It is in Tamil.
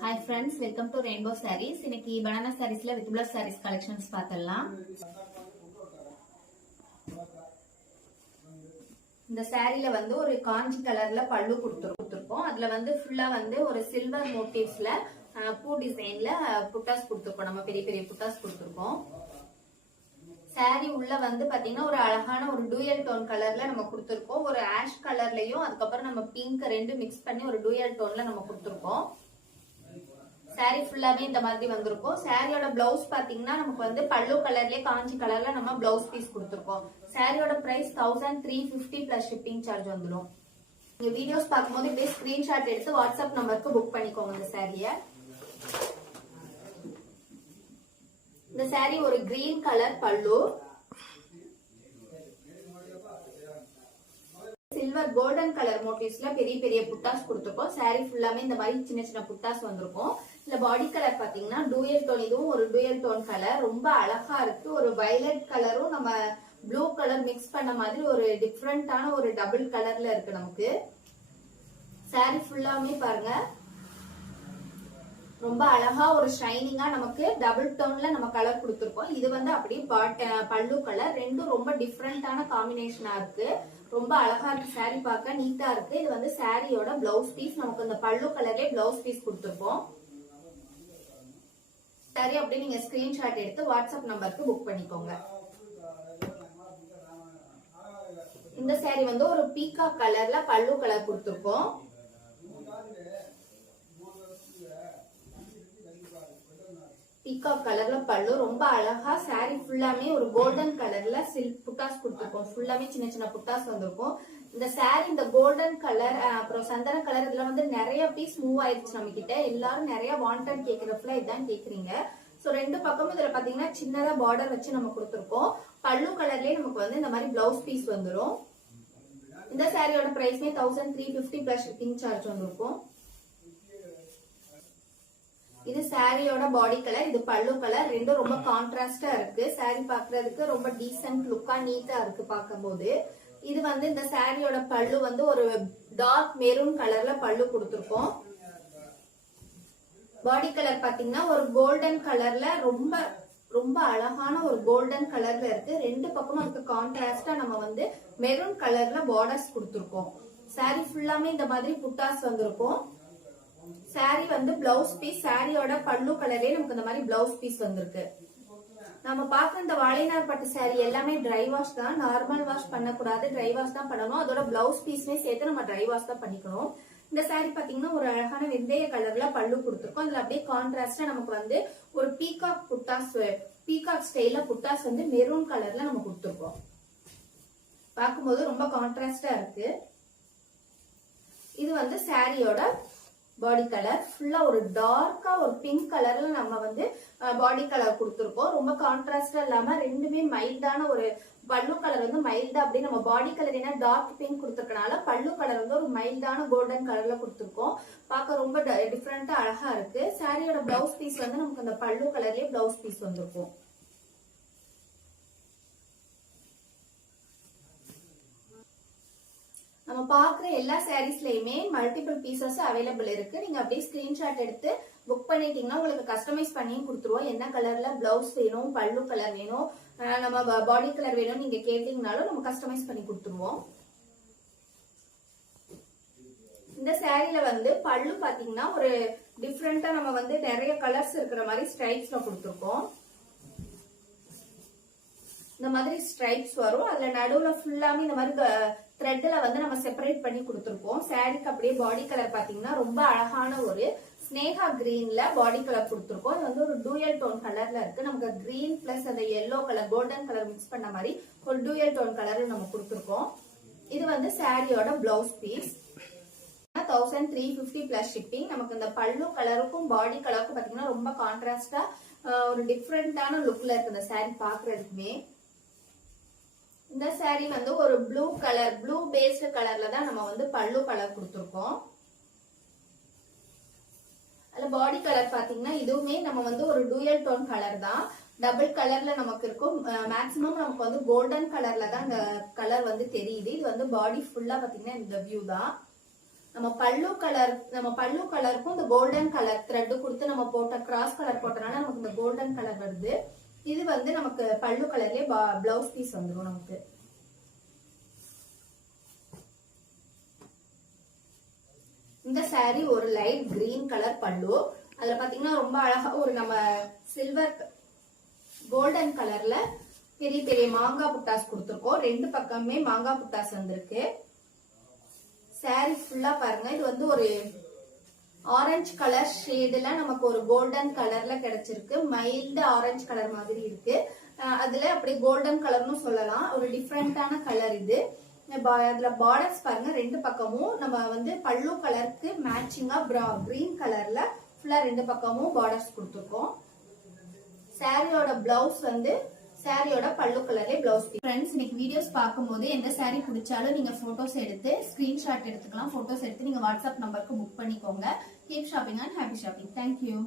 Hi friends, welcome to Rainbow Sarees. இன்னைக்கு banana sareesல with blouse sarees collections பார்த்தலாம். இந்த சாரில வந்து ஒரு காஞ்சி கலர்ல பல்லு கொடுத்திருக்கோம். அதுல வந்து ஃபுல்லா வந்து ஒரு சில்வர் மோட்டிவ்ஸ்ல பூ டிசைன்ல புட்டாஸ் கொடுத்திருக்கோம். நம்ம பெரிய பெரிய புட்டாஸ் கொடுத்திருக்கோம். சாரி உள்ள வந்து பாத்தீங்கன்னா ஒரு அழகான ஒரு டூயல் டோன் கலர்ல நம்ம கொடுத்திருக்கோம். ஒரு ஆஷ் கலர்லயும் அதுக்கப்புறம் நம்ம பிங்க் ரெண்டு மிக்ஸ் பண்ணி ஒரு டூயல் டோன்ல நம்ம கொடுத்திருக்கோம். சாரி ஃபுல்லாவே இந்த மாதிரி வந்திருக்கும். சாரியோட பிளவுஸ் பாத்தீங்கன்னா நமக்கு வந்து பல்லு கலர்லயே காஞ்சி கலர்ல நம்ம பிளவுஸ் பீஸ் கொடுத்திருக்கோம். சாரியோட பிரைஸ் 1350 பிளஸ் ஷிப்பிங் சார்ஜ் வந்துடும். நீங்க வீடியோஸ் பார்க்கும்போது இப்படியே ஸ்கிரீன்ஷாட் எடுத்து வாட்ஸ்அப் நம்பருக்கு புக் பண்ணிக்கோங்க இந்த சாரிய. இந்த சாரி ஒரு கிரீன் கலர் பல்லு, சில்வர் கோல்டன் கலர் மோட்டிவ்ஸ்ல பெரிய பெரிய புட்டாஸ் கொடுத்திருக்கோம். சாரி ஃபுல்லாமே இந்த மாதிரி சின்ன சின்ன புட்டாஸ் வந்திருக்கும். இல்ல பாடி கலர் பாத்தீங்கன்னா டூயல் டோன், இதுவும் ஒரு டூயல் டோன் கலர், ரொம்ப அழகா இருக்கு. ஒரு வயலட் கலரும் நம்ம ப்ளூ கலர் மிக்ஸ் பண்ண மாதிரி ஒரு டிஃப்ரெண்டான ஒரு டபுள் கலர்ல இருக்கு நமக்கு. சாரி ஃபுல்லாமே பாருங்க ரொம்ப அழகா ஒரு ஷைனிங்கா நமக்கு டபுள் டோன்ல நம்ம கலர் கொடுத்திருக்கோம். இது வந்து அப்படியே பல்லு கலர், ரெண்டும் ரொம்ப டிஃப்ரெண்டான காம்பினேஷனா இருக்கு. ரொம்ப அழகா இருக்கு. சாரி பார்க்க நீட்டா இருக்கு. இது வந்து சாரியோட பிளவுஸ் பீஸ். நமக்கு இந்த பல்லு கலர்லயே பிளவுஸ் பீஸ் கொடுத்திருக்கோம். சாரி அப்படியே நீங்க ஸ்கிரீன்ஷாட் எடுத்து வாட்ஸ்அப் நம்பருக்கு புக் பண்ணிக்கோங்க. இந்த சாரி வந்து ஒரு பீகாக் கலர்ல பல்லு கலர் கொடுத்திருக்கோம். பீகாக் கலர்ல பல்லு ரொம்ப அழகா. சாரி ஃபுல்லாமே ஒரு கோல்டன் கலர்ல சில்க் புட்டாஸ் கொடுத்திருக்கோம். ஃபுல்லாமே சின்ன சின்ன புட்டாஸ் வந்திருக்கும். இந்த சாரி இந்த கோல்டன் கலர் அப்புறம் சந்தன கலர் இதுல வந்து நிறைய பீஸ் மூவ் ஆயிடுச்சு நம்ம கிட்ட. எல்லாரும் நிறைய வாண்டட் கேக்குறதுல இதான் கேக்குறீங்க. சோ ரெண்டு பக்கமும் இதுல பாத்தீங்கன்னா சின்னதா பார்டர் வச்சு நம்ம கொடுத்திருக்கோம். பல்லு கலர்லயே நமக்கு வந்து இந்த மாதிரி பிளவுஸ் பீஸ் வந்துடும். இந்த சாரியோட பிரைஸ்மே 1350 பிளஸ் ஷிப்பிங் சார்ஜ் வந்திருக்கும். இது சாரியோட பாடி கலர், இது பல்லு கலர், ரெண்டும் ரொம்ப கான்ட்ராஸ்டா இருக்கு. சாரி பாக்குறதுக்கு ரொம்ப டீசென்ட் லுக்கா நீட்டா இருக்கு பார்க்கும்போது. இது வந்து இந்த சாரியோட பல்லு வந்து ஒரு டார்க் மெரூன் கலர்ல பல்லு கொடுத்திருக்கோம். பாடி கலர் பாத்தீங்கன்னா ஒரு கோல்டன் கலர்ல ரொம்ப ரொம்ப அழகான ஒரு கோல்டன் கலர்ல இருக்கு. ரெண்டு பக்கமும் அதுக்கு கான்ட்ராஸ்டா நம்ம வந்து மெரூன் கலர்ல பார்டர்ஸ் கொடுத்திருக்கோம். சாரி ஃபுல்லாமே இந்த மாதிரி புட்டாஸ் வந்திருக்கும். சாரி வந்து பிளவுஸ் பீஸ், சாரியோட பல்லு கலரே நமக்கு இந்த மாதிரி பிளவுஸ் பீஸ் வந்திருக்கு. நம்ம பாக்குற இந்த வாழைநார் பட்டு சாரி எல்லாமே ட்ரை வாஷ் தான். நார்மல் வாஷ் பண்ணக்கூடாது, ட்ரை வாஷ் தான் பண்ணணும். அதோட பிளவுஸ் பீஸ்மே சேர்த்து நம்ம ட்ரை வாஷ் தான் பண்ணிக்கணும். இந்த சாரி பாத்தீங்கன்னா ஒரு அழகான வெந்தய கலர்ல பல்லு கொடுத்திருக்கோம். அதுல அப்படியே கான்ட்ராஸ்டா நமக்கு வந்து ஒரு பீகாக் புட்டாஸ், பீகாக் ஸ்டைல்ல புட்டாஸ் வந்து மெரூன் கலர்ல நம்ம கொடுத்திருக்கோம். பார்க்கும்போது ரொம்ப கான்ட்ராஸ்டா இருக்கு. இது வந்து சாரியோட பாடி கலர். ஃபுல்லா ஒரு டார்க்கா ஒரு பிங்க் கலர்ல நம்ம வந்து பாடி கலர் கொடுத்திருக்கோம். ரொம்ப கான்ட்ராஸ்டா இல்லாம ரெண்டுமே மைல்டான ஒரு பல்லு கலர் வந்து மைல்டா அப்படி நம்ம பாடி கலர் என்ன டார்க் பிங்க் கொடுத்திருக்கனால பல்லு கலர் வந்து ஒரு மைல்டான கோல்டன் கலர்ல கொடுத்திருக்கோம். பார்க்க ரொம்ப டிஃப்ரெண்டா அழகா இருக்கு. சாரியோட பிளவுஸ் பீஸ் வந்து நமக்கு அந்த பல்லு கலர்லயே பிளவுஸ் பீஸ் வந்திருக்கும். நம்ம பாக்குற எல்லா சாரீஸ்லயுமே மல்டிபிள் பீசஸ் அவைலபிள் இருக்கு. நீங்க அப்படியே ஸ்கிரீன்ஷாட் எடுத்து புக் பண்ணிட்டீங்கன்னா உங்களுக்கு கஸ்டமைஸ் பண்ணியும் கொடுத்துருவோம். என்ன கலர்ல பிளவுஸ் வேணும், பல்லு கலர் வேணும், நம்ம பாடி கலர் வேணும் நீங்க கேட்டீங்கனாலும் நம்ம கஸ்டமைஸ் பண்ணி கொடுத்துருவோம். இந்த சாரில வந்து பல்லு பாத்தீங்கன்னா ஒரு டிஃப்ரெண்டா நம்ம வந்து நிறைய கலர்ஸ் இருக்கிற மாதிரி ஸ்ட்ரைப்ஸ்ல கொடுத்துருக்கோம். இந்த மாதிரி ஸ்ட்ரைப்ஸ் வரும். அதுல நடுவுல ஃபுல்லாமே இந்த மாதிரி த்ரெட்ல வந்து நம்ம செப்பரேட் பண்ணி கொடுத்திருக்கோம். சாரிக்கு அப்படியே பாடி கலர் பாத்தீங்கன்னா ரொம்ப அழகான ஒரு ஸ்னேகா கிரீன்ல பாடி கலர் கொடுத்திருக்கோம். இது வந்து ஒரு டூயல் டோன் கலர்ல இருக்கு. நமக்கு கிரீன் பிளஸ் அந்த yellow colour golden colour mix பண்ண மாதிரி ஒரு டூயல் டோன் கலர் நம்ம கொடுத்திருக்கோம். இது வந்து சாரியோட பிளவுஸ் பீஸ். 1350 plus shipping. நமக்கு இந்த பல்லு கலருக்கும் பாடி கலருக்கும் பாத்தீங்கன்னா ரொம்ப கான்ட்ராஸ்டா ஒரு டிஃப்ரெண்டான லுக்ல இருக்கு இந்த சாரி பாக்குறதுக்குமே. இந்த சாரி வந்து ஒரு ப்ளூ கலர், ப்ளூ பேஸ்ட் கலர்ல தான் நம்ம வந்து பல்லு கலர் கொடுத்திருக்கோம். அதுல பாடி கலர் பாத்தீங்கன்னா இதுவுமே நம்ம வந்து ஒரு டூயல் டோன் கலர் தான். டபுள் கலர்ல நமக்கு இருக்கும். மேக்சிமம் நமக்கு வந்து கோல்டன் கலர்ல தான் இந்த கலர் வந்து தெரியுது. இது வந்து பாடி ஃபுல்லா பாத்தீங்கன்னா இந்த வியூ தான். நம்ம பல்லு கலருக்கும் இந்த கோல்டன் கலர் த்ரெட் கொடுத்து நம்ம போட்ட கிராஸ் கலர் போட்டனால நமக்கு இந்த கோல்டன் கலர் வருது. இது வந்து நமக்கு பல்லு கலர்லயே பிளவுஸ் பீஸ் வந்துடும் நமக்கு. இந்த saree ஒரு லைட் கிரீன் கலர் பல்லு. அதுல பாத்தீங்கன்னா ரொம்ப அழகா ஒரு நம்ம சில்வர் கோல்டன் கலர்ல பெரிய பெரிய மாங்காய் புட்டாஸ் கொடுத்துருக்கோம். ரெண்டு பக்கமே மாங்காய் புட்டாஸ் வந்திருக்கு. saree ஃபுல்லா பாருங்க. இது வந்து ஒரு ஆரஞ்சு கலர் ஷேடுல நமக்கு ஒரு கோல்டன் கலர்ல கிடைச்சிருக்கு. மைல்டு ஆரஞ்சு கலர் மாதிரி இருக்கு. அதுல அப்படி கோல்டன் கலர்னு சொல்லலாம். ஒரு டிஃப்ரெண்டான கலர் இது. அதுல பார்டர்ஸ் பாருங்க. ரெண்டு பக்கமும் நம்ம வந்து பல்லு கலருக்கு மேட்சிங்கா கிரீன் கலர்ல ஃபுல்லா ரெண்டு பக்கமும் பார்டர்ஸ் கொடுத்துருக்கோம். சாரியோட பிளவுஸ் வந்து சாரியோட பல்லு கலர்ல பிளவுஸ். ஃப்ரெண்ட்ஸ், இன்னைக்கு வீடியோஸ் பார்க்கும்போது எந்த சாரி பிடிச்சாலும் நீங்க போட்டோஸ் எடுத்து ஸ்கிரீன்ஷாட் எடுத்துக்கலாம். போட்டோஸ் எடுத்து நீங்க வாட்ஸ்அப் நம்பருக்கு புக் பண்ணிக்கோங்க. Keep shopping and happy shopping. Thank you.